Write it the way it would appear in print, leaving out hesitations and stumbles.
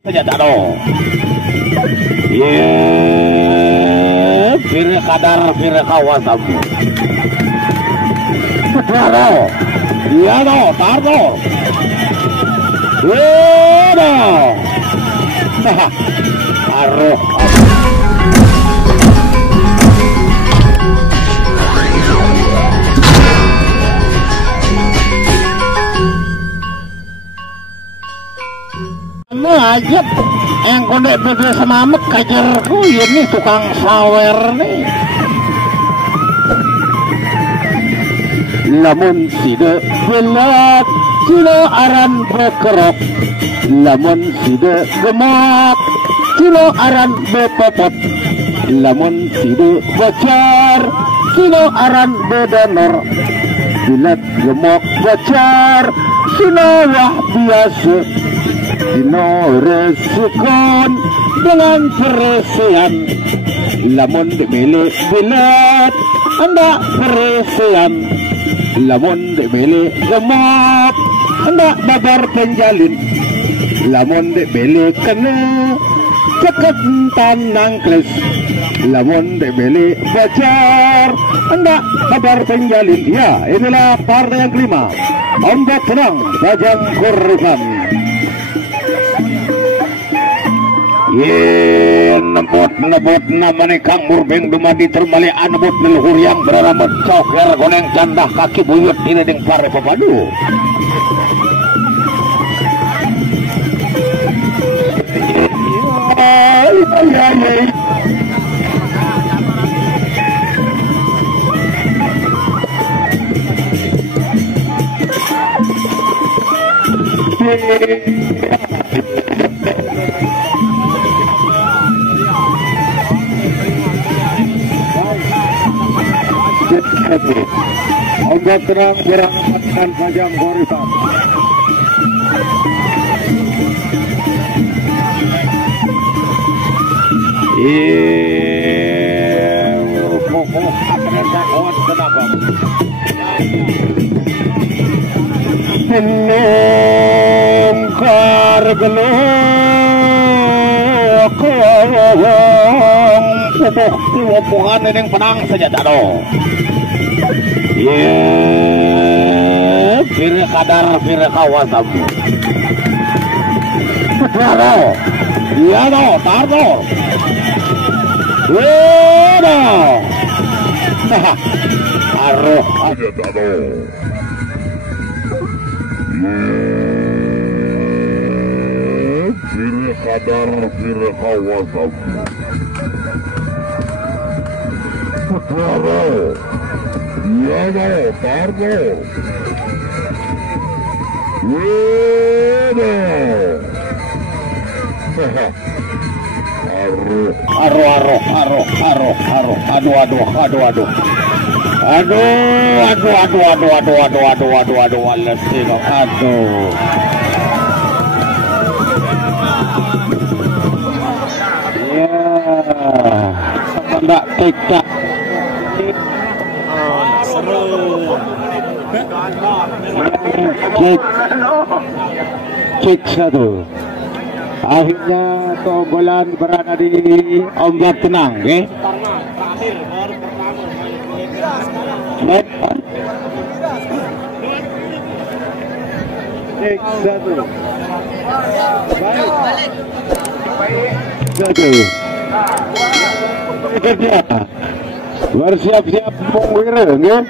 Senjata do. Ye, fir kadar fir kawasam. Taro. Iya do, taro. Ye do. Aruh. Aja yang kode beda semamet kajarku ini tukang sawer nih. Lamun sida belat sida aran bekerok, lamun sida gemak sida aran bepopot, lamun sida bacar sida aran bedanor, bilat gemok bacar sida wah biasa. Dino resukon dengan peresian, lamun dibeli bilet anda peresian, lamun dibeli gemuk anda babar penjalin, lamun dibeli kena ceket tanang kles, lamun dibeli bacar anda babar penjalin. Ya, inilah partai yang kelima, ombak tenang Bajang Korban. Ye nebot namanya Kang Murbeng dumadi termali anebot leluhur yang bernama coker goneng candah kaki buyut di ledeng pare papadu. Ombak terang beramatkan Bajang Korban. Penungkar gelok kawang pupuh-pupuhan ini penang saja do. Ye, fir kadar fir kawasam. Taro. Iya do, taro. Ye do. Aruh aja do. Ye, fir kadar fir kawasam. Taro. Iya do, tardo. Iya enggak TikTok. Cek satu. Akhirnya tonggolan berada di ombak tenang, okay? Cek satu. Baik. Satu. Kerja. Bersiap-siap mengwira, okay?